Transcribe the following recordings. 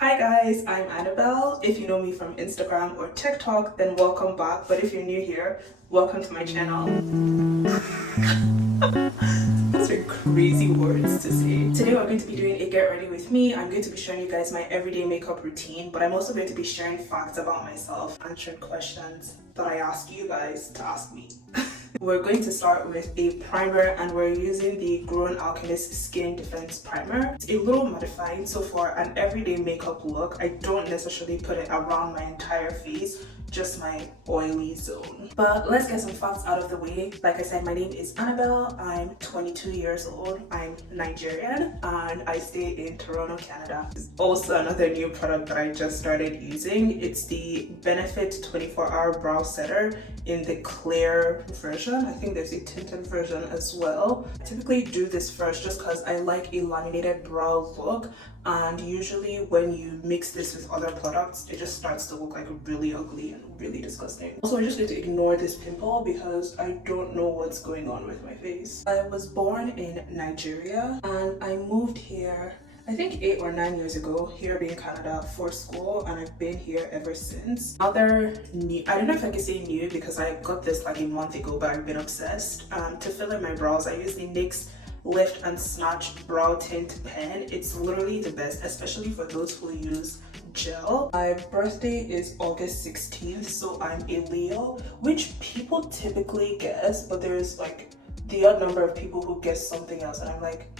Hi guys, I'm Annabelle. If you know me from Instagram or TikTok, then welcome back. But if you're new here, welcome to my channel. Those are crazy words to say. Today we're going to be doing a get ready with me. I'm going to be showing you guys my everyday makeup routine, but I'm also going to be sharing facts about myself, answering questions that I ask you guys to ask me. We're going to start with a primer, and we're using the Grown Alchemist Skin Defense Primer. It's a little modifying, so for an everyday makeup look, I don't necessarily put it around my entire face, just my oily zone. But let's get some facts out of the way. Like I said, my name is Annabelle. I'm 22 years old. I'm Nigerian and I stay in Toronto, Canada. There's also another new product that I just started using. It's the Benefit 24-Hour Brow Setter in the clear version. I think there's a tinted version as well. I typically do this first just because I like a laminated brow look, and usually when you mix this with other products, it just starts to look like really ugly and really disgusting. Also, I'm just going to ignore this pimple because I don't know what's going on with my face. I was born in Nigeria and I moved here I think 8 or 9 years ago, here being Canada, for school, and I've been here ever since. Other new, I don't know if I can say new because I got this like a month ago, but I've been obsessed. To fill in my brows, I use the NYX Lift and Snatch Brow Tint Pen. It's literally the best, especially for those who use gel. My birthday is August 16th, so I'm a Leo, which people typically guess, but there's like the odd number of people who guess something else, and I'm like,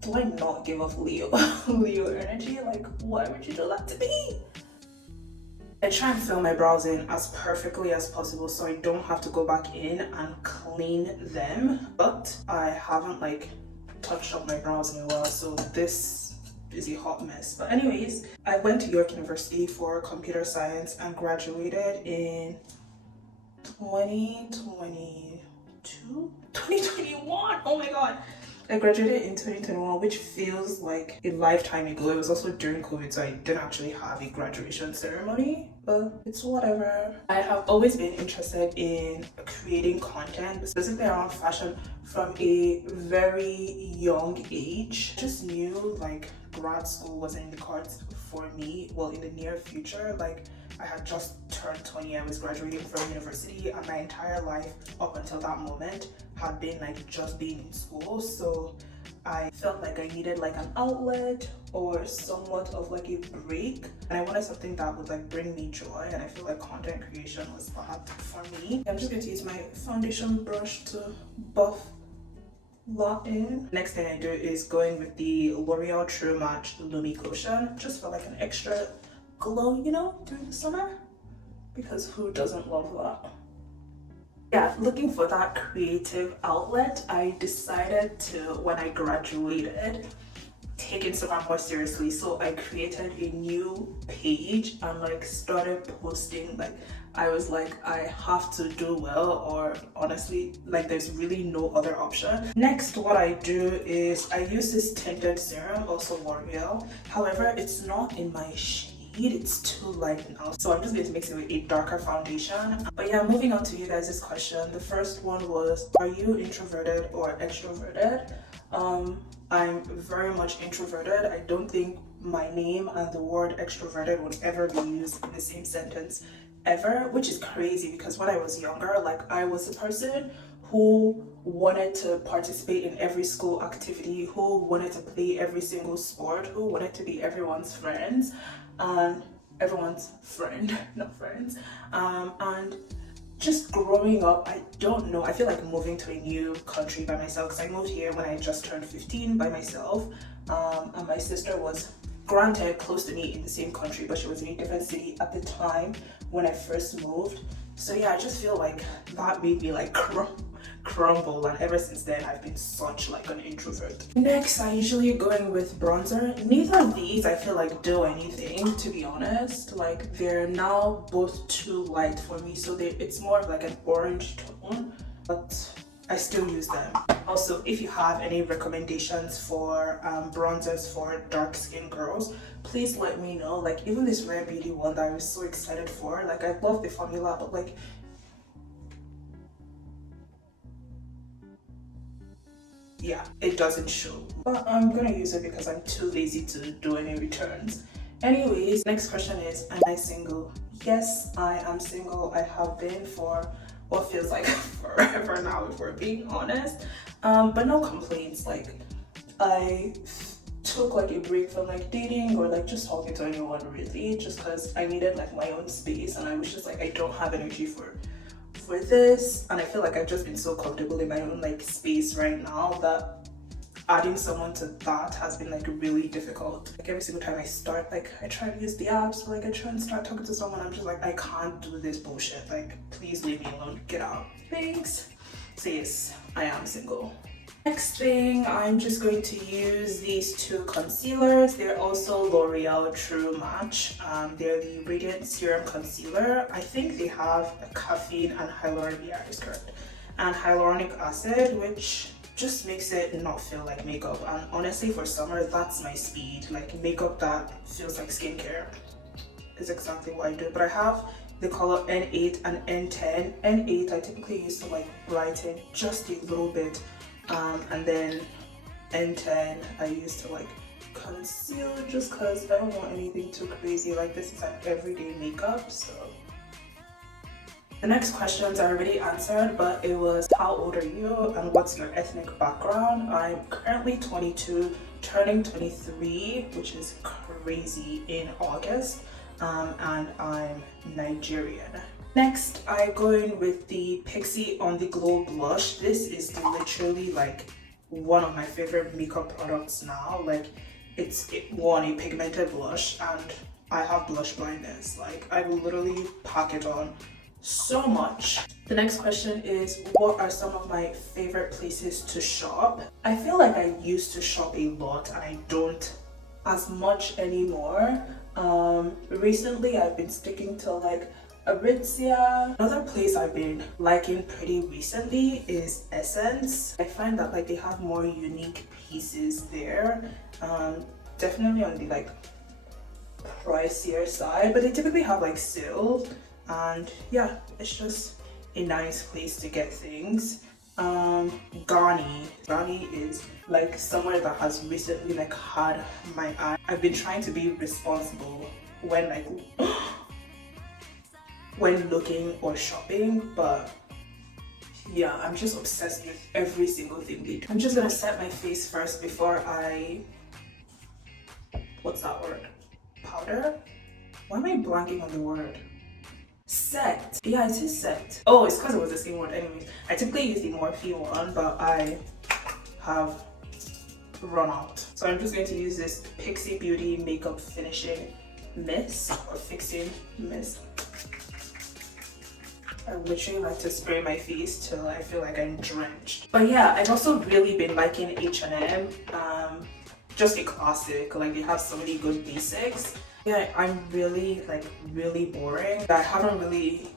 do I not give off Leo energy? Like, why would you do that to me? I try and fill my brows in as perfectly as possible so I don't have to go back in and clean them, but I haven't like touched up my brows in a while, so this is a hot mess. But anyways, I went to York University for computer science and graduated in 2021. Oh my god, I graduated in 2021, which feels like a lifetime ago. It was also during COVID, so I didn't actually have a graduation ceremony, but it's whatever. I have always been interested in creating content, specifically around fashion, from a very young age. Just knew like grad school wasn't in the cards for me, well, in the near future. Like, I had just turned 20, I was graduating from university, and my entire life up until that moment had been like just being in school. So I felt like I needed like an outlet or somewhat of like a break, and I wanted something that would like bring me joy, and I feel like content creation was that for me. I'm just going to use my foundation brush to buff locked in. Next thing I do is going with the L'Oreal True Match Lumi Cushion, just for like an extra glow, you know, during the summer, because who doesn't love that? Yeah, looking for that creative outlet, I decided to, when I graduated, take Instagram more seriously. So I created a new page and like started posting. Like, I was like, I have to do well, or honestly, like there's really no other option. Next, what I do is I use this tinted serum, also L'Oreal. However, it's not in my shade. It's too light now, so I'm just going to mix it with a darker foundation. But yeah, moving on to you guys' question. The first one was, are you introverted or extroverted? I'm very much introverted. I don't think my name and the word extroverted would ever be used in the same sentence ever, which is crazy because when I was younger, like, I was a person who wanted to participate in every school activity, who wanted to play every single sport, who wanted to be everyone's friends, and everyone's friend, not friends. And just growing up, I don't know, I feel like moving to a new country by myself, because I moved here when I just turned 15 by myself, and my sister was granted close to me in the same country, but she was in a different city at the time when I first moved. So yeah, I just feel like that made me like crumble, and ever since then I've been such like an introvert. Next, I usually going with bronzer. Neither of these I feel like do anything, to be honest. Like, they're now both too light for me, so it's more of like an orange tone, but I still use them. Also, if you have any recommendations for bronzers for dark skinned girls, please let me know. Like, even this Rare Beauty one that I was so excited for, like, I love the formula, but like, yeah, it doesn't show. But I'm gonna use it because I'm too lazy to do any returns. Anyways, next question is, am I single? Yes, I am single. I have been for what feels like forever now, if we're being honest. But no complaints. Like, I took like a break from like dating or like just talking to anyone really, just because I needed like my own space, and I was just like, I don't have energy for this, and I feel like I've just been so comfortable in my own like space right now that adding someone to that has been like really difficult. Like every single time I start, like I try to use the apps, or like I try and start talking to someone, I'm just like, I can't do this bullshit. Like, please leave me alone, get out. Thanks. So yes, I am single. Next thing, I'm just going to use these two concealers. They're also L'Oreal True Match. They're the Radiant Serum Concealer. I think they have a caffeine and hyaluronic, yeah, it's correct, and hyaluronic acid, which just makes it not feel like makeup. And honestly, for summer, that's my speed. Like makeup that feels like skincare is exactly what I do. But I have the color N8 and N10. N8 I typically use to like brighten just a little bit, and then N10 I use to like conceal, just because I don't want anything too crazy. Like this is an everyday makeup. So the next questions I already answered, but it was, how old are you and what's your ethnic background? I'm currently 22, turning 23, which is crazy, in August, and I'm Nigerian. Next, I go in with the Pixie On The Glow blush. This is literally like one of my favorite makeup products now. Like it's a pigmented blush, and I have blush blindness. Like I will literally pack it on so much. The next question is, what are some of my favorite places to shop? I feel like I used to shop a lot and I don't as much anymore. Recently I've been sticking to like Aritzia. Another place I've been liking pretty recently is Essence. I find that like they have more unique pieces there. Definitely on the like pricier side, but they typically have like sales. And yeah, it's just a nice place to get things. Ghani is like somewhere that has recently like had my eye. I've been trying to be responsible when like when looking or shopping, but yeah, I'm just obsessed with every single thing they do. I'm just gonna set my face first before I, what's that word? Powder? Why am I blanking on the word? Set. Yeah, it is set. Oh, it's because it was the same word. Anyways, I typically use the Morphe one, but I have run out. So I'm just going to use this Pixie Beauty Makeup Finishing Mist, or Fixing Mist. I literally like to spray my face till I feel like I'm drenched. But yeah, I've also really been liking H&M. Just a classic. Like they have so many good basics. Yeah, I'm really boring. I haven't really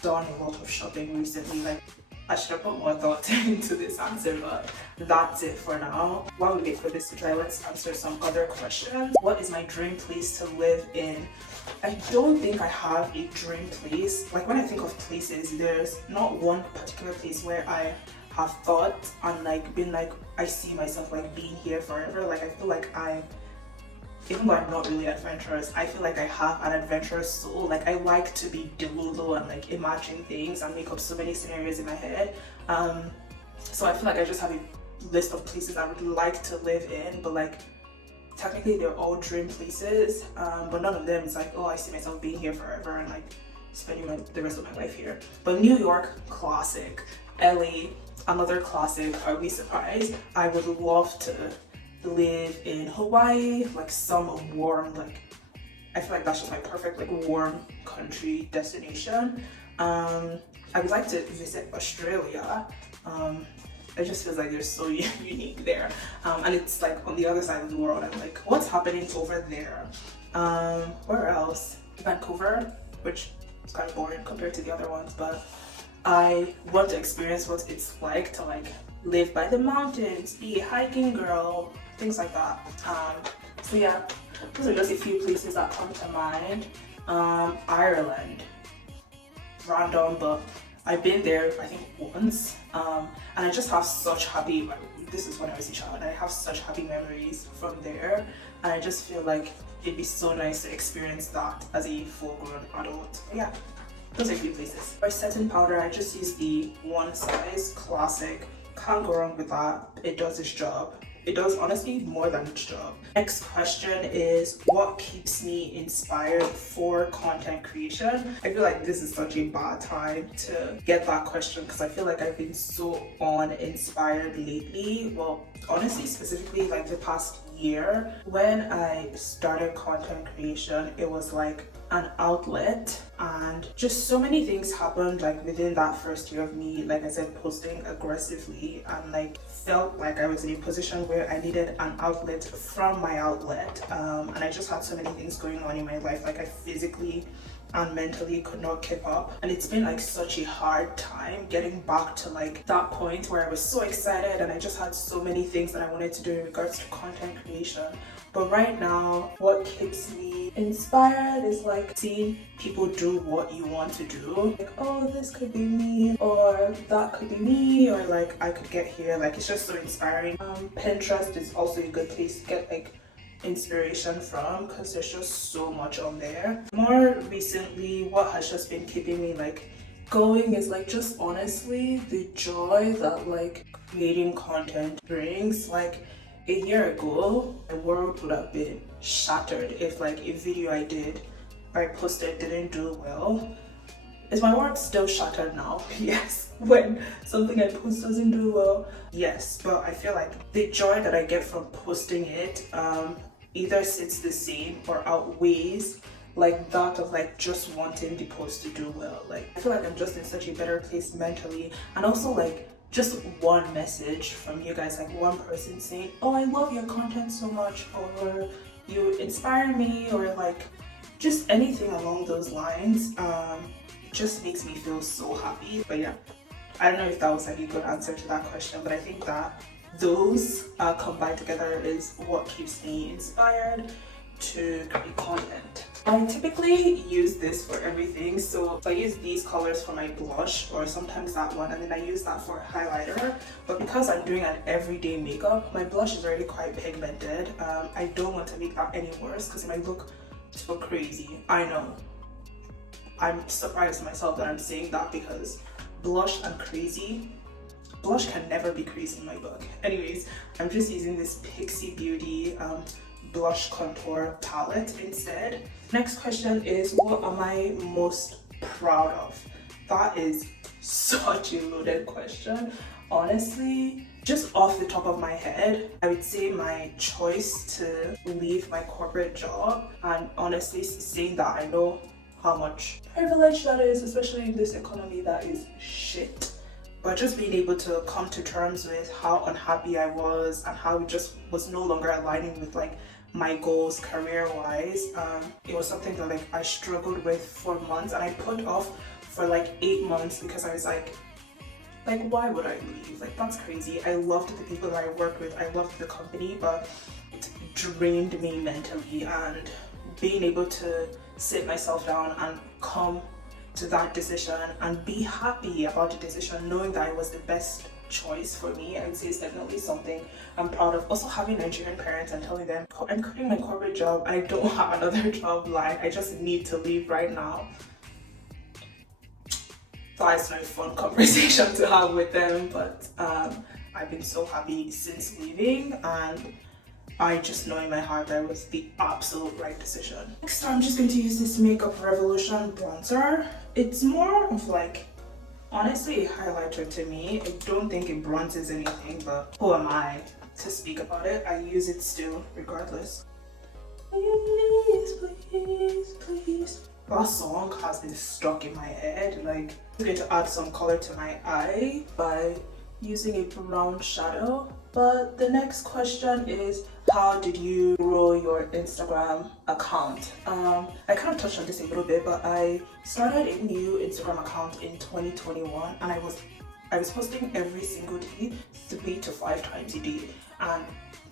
done a lot of shopping recently. Like I should have put more thought into this answer, but that's it for now. While we wait for this to dry, let's answer some other questions. What is my dream place to live in? I don't think I have a dream place. Like when I think of places, there's not one particular place where I have thought and like been like, I see myself like being here forever. Like I feel like even though I'm not really adventurous, I feel like I have an adventurous soul. Like I like to be delulu and like imagine things and make up so many scenarios in my head. So I feel like I just have a list of places I would like to live in, but like technically they're all dream places, but none of them is like, oh, I see myself being here forever and like spending the rest of my life here. But New York, classic. LA, another classic. Are we surprised? I would love to live in Hawaii, like some warm, like I feel like that's just my perfect like warm country destination. I would like to visit Australia. It just feels like they're so unique there, and it's like on the other side of the world. I'm like, what's happening over there? Where else? Vancouver, which is kind of boring compared to the other ones, but I want to experience what it's like to like live by the mountains, be a hiking girl, things like that. So yeah, those are just a few places that come to mind. Ireland, random, but I've been there I think once, and I just have such happy, this is when I was a child, and I have such happy memories from there, and I just feel like it'd be so nice to experience that as a full-grown adult. Yeah, those are a few places. For setting powder, I just use the One Size Classic. Can't go wrong with that. It does its job. It does honestly more than its job. Next question is, what keeps me inspired for content creation? I feel like this is such a bad time to get that question because I feel like I've been so uninspired lately. Well, honestly, specifically like the past year. When I started content creation, it was like an outlet, and just so many things happened like within that first year of me, like I said, posting aggressively, and like felt like I was in a position where I needed an outlet from my outlet, and I just had so many things going on in my life, like I physically and mentally could not keep up, and it's been like such a hard time getting back to like that point where I was so excited and I just had so many things that I wanted to do in regards to content creation. But right now, what keeps me inspired is like seeing people do what you want to do. Like, oh, this could be me, or that could be me, or like I could get here. Like, it's just so inspiring. Pinterest is also a good place to get like inspiration from because there's just so much on there. More recently, what has just been keeping me like going is like just honestly the joy that like creating content brings. Like, a year ago, the world would have been shattered if like a video I posted didn't do well. Is my world still shattered now? Yes. When something I post doesn't do well? Yes. But I feel like the joy that I get from posting it either sits the same or outweighs like that of like just wanting the post to do well. Like, I feel like I'm just in such a better place mentally, and also like just one message from you guys, like one person saying, oh, I love your content so much, or you inspire me, or like just anything along those lines, it just makes me feel so happy. But yeah, I don't know if that was like a good answer to that question, but I think that those combined together is what keeps me inspired to create content. I typically use this for everything, so I use these colors for my blush, or sometimes that one, and then I use that for highlighter. But because I'm doing an everyday makeup, my blush is already quite pigmented. I don't want to make that any worse because it might look so crazy. I know, I'm surprised myself that I'm saying that because blush and crazy, blush can never be crazy in my book. Anyways, I'm just using this Pixie Beauty blush contour palette instead. Next question is, what am I most proud of? That is such a loaded question. Honestly, just off the top of my head, I would say my choice to leave my corporate job, and honestly saying that I know how much privilege that is, especially in this economy that is shit. But just being able to come to terms with how unhappy I was and how it just was no longer aligning with like my goals career-wise. It was something that like I struggled with for months, and I put off for like 8 months because I was like why would I leave? Like, that's crazy. I loved the people that I worked with, I loved the company, but it drained me mentally. And being able to sit myself down and come to that decision and be happy about the decision, knowing that it was the best choice for me, I would say is definitely something I'm proud of. Also, having Nigerian parents and telling them, I'm quitting my corporate job, I don't have another job, like I just need to leave right now. That's not a fun conversation to have with them, but I've been so happy since leaving, and I just know in my heart that it was the absolute right decision. Next, I'm just going to use this Makeup Revolution bronzer. It's more of like, honestly, a highlighter to me. I don't think it bronzes anything, but who am I to speak about it? I use it still, regardless. Please, please, please. That song has been stuck in my head. Like, I'm going to add some color to my eye by using a brown shadow. But the next question is, how did you grow your Instagram account? I kind of touched on this a little bit, but I started a new Instagram account in 2021, and I was posting every single day, 3 to 5 times a day. And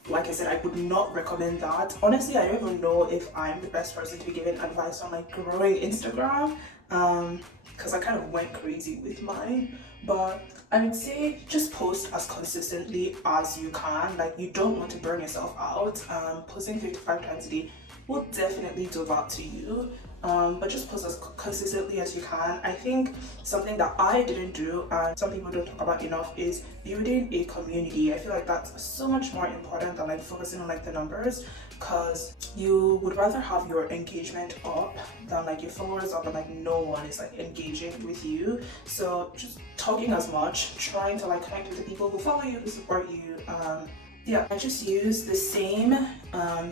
like I said, I would not recommend that. Honestly, I don't even know if I'm the best person to be giving advice on like growing Instagram, because I kind of went crazy with mine. But I would say just post as consistently as you can. Like, you don't want to burn yourself out. Posting 3 to 5 times a day will definitely do that to you. But just post as consistently as you can. I think something that I didn't do and some people don't talk about enough is building a community. I feel like that's so much more important than like focusing on like the numbers, because you would rather have your engagement up than like your followers up and like no one is like engaging with you. So just talking as much, trying to like connect with the people who follow you, who support you. Yeah, I just use the same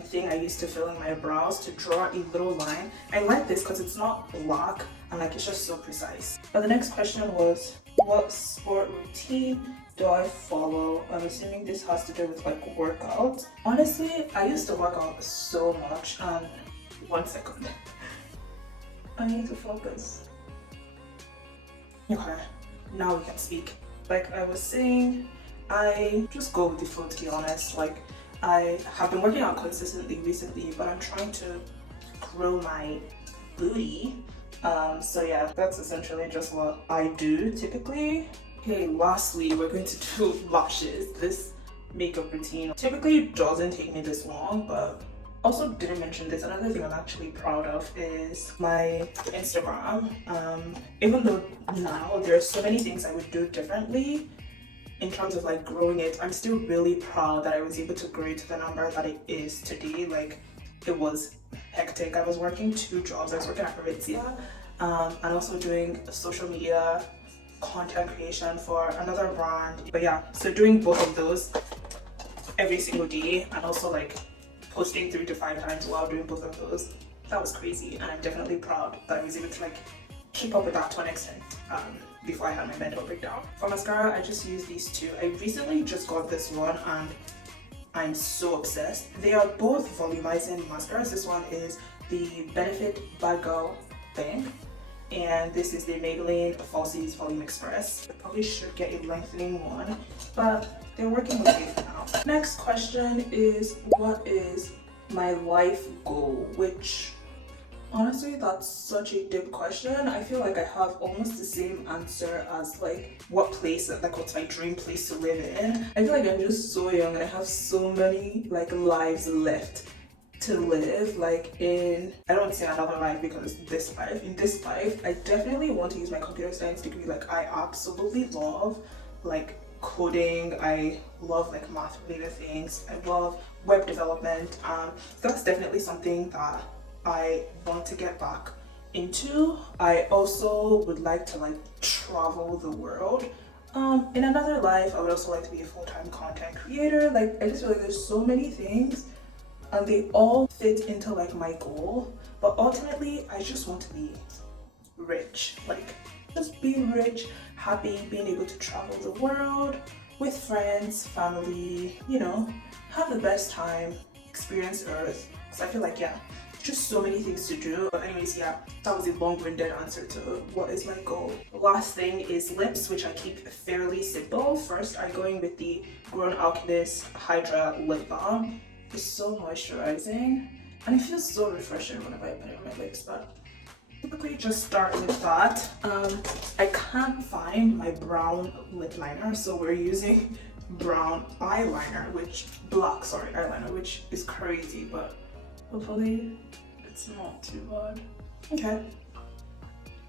thing I used to fill in my brows to draw a little line. I like this because it's not black and like it's just so precise. But the next question was, what sport routine do I follow? I'm assuming this has to do with like workout. Honestly, I used to work out so much. 1 second. I need to focus. Okay, now we can speak. Like I was saying, I just go with the flow, to be honest. Like, I have been working out consistently recently, but I'm trying to grow my booty. So yeah, that's essentially just what I do typically. Okay, lastly, we're going to do lashes. This makeup routine typically doesn't take me this long, but also didn't mention this. Another thing I'm actually proud of is my Instagram. Even though now there's so many things I would do differently, in terms of like growing it, I'm still really proud that I was able to grow it to the number that it is today. Like, it was hectic. I was working 2 jobs. I was working at Aritzia and also doing social media content creation for another brand. But yeah, so doing both of those every single day and also like posting 3 to 5 times while doing both of those, that was crazy. And I'm definitely proud that I was able to like keep up with that to an extent. Before I had my mental breakdown. For mascara, I just use these 2. I recently just got this one and I'm so obsessed. They are both volumizing mascaras. This one is the Benefit Bad Girl Bank, and this is the Maybelline Falsies Volume Express. I probably should get a lengthening one, but they're working with me for now. Next question is, what is my life goal? Which, honestly, that's such a deep question. I feel like I have almost the same answer as like what's my dream place to live in. I feel like I'm just so young and I have so many like lives left to live. Like I don't want to say another life because in this life, I definitely want to use my computer science degree. Like, I absolutely love like coding. I love like math related things. I love web development. That's definitely something that I want to get back into. I also would like to like travel the world. In another life, I would also like to be a full-time content creator. Like, I just feel like there's so many things and they all fit into like my goal. But ultimately, I just want to be rich. Like, just being rich, happy, being able to travel the world with friends, family, you know, have the best time, experience Earth. So I feel like, yeah, just so many things to do. But anyways, yeah, that was a long-winded answer to what is my goal. The last thing is lips, which I keep fairly simple. First, I'm going with the Grown Alchemist Hydra Lip Balm. It's so moisturizing and it feels so refreshing whenever I put it on my lips. But typically just start with that. I can't find my brown lip liner, so we're using brown eyeliner, eyeliner, which is crazy, but hopefully it's not too bad. Okay,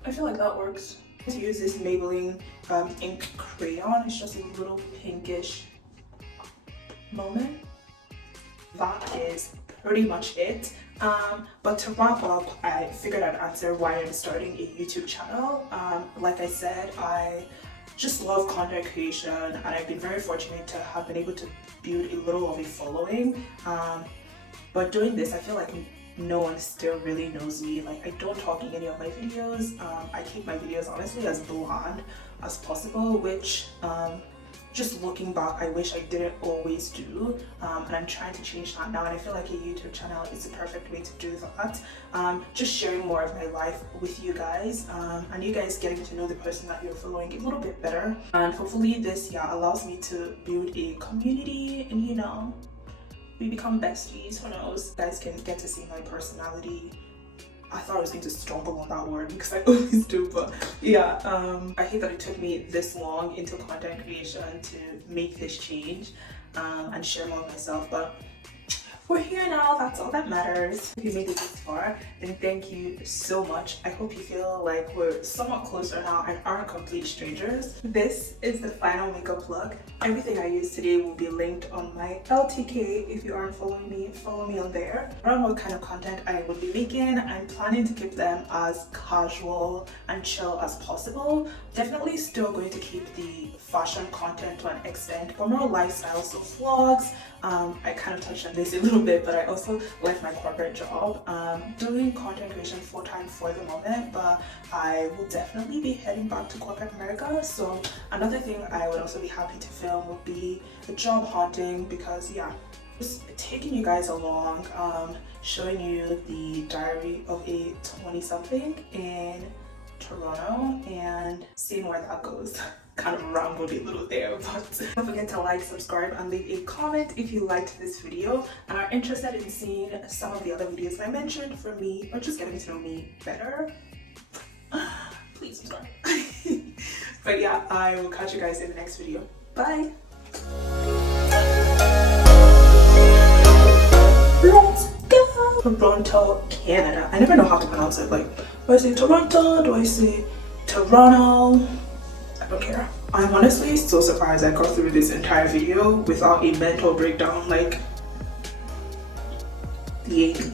I feel like that works. To use this Maybelline ink crayon. It's just a little pinkish moment. That is pretty much it. But to wrap up, I figured I'd answer why I'm starting a YouTube channel. Like I said, I just love content creation and I've been very fortunate to have been able to build a little of a following. But doing this, I feel like no one still really knows me. Like, I don't talk in any of my videos. I keep my videos honestly as bland as possible, which just looking back, I wish I didn't always do, and I'm trying to change that now, and I feel like a YouTube channel is the perfect way to do that. Just sharing more of my life with you guys, and you guys getting to know the person that you're following a little bit better, and hopefully this allows me to build a community and, you know, we become besties. Who knows? You guys can get to see my personality. I thought I was going to stumble on that word because I always do, but yeah, I hate that it took me this long into content creation to make this change and share more of myself, but we're here now. That's all that matters. If you made it this far, then thank you so much. I hope you feel like we're somewhat closer now and aren't complete strangers. This is the final makeup look. Everything I use today will be linked on my LTK. If you aren't following me, follow me on there. Around what kind of content I will be making, I'm planning to keep them as casual and chill as possible. Definitely still going to keep the fashion content to an extent, but more lifestyle, so vlogs. I kind of touched on this a little bit, but I also like my corporate job. Doing content creation full-time for the moment, but I will definitely be heading back to corporate America. So another thing I would also be happy to film would be the job hunting, because yeah, just taking you guys along, showing you the diary of a 20-something in Toronto and seeing where that goes. Kind of rambled a little there, but don't forget to like, subscribe, and leave a comment if you liked this video and are interested in seeing some of the other videos I mentioned from me, or just getting to know me better. Please subscribe. But yeah, I will catch you guys in the next video. Bye. Let's go! Toronto, Canada. I never know how to pronounce it. Like, do I say Toronto? Do I say Toronto? I don't care. I'm honestly so surprised I got through this entire video without a mental breakdown like the 80s.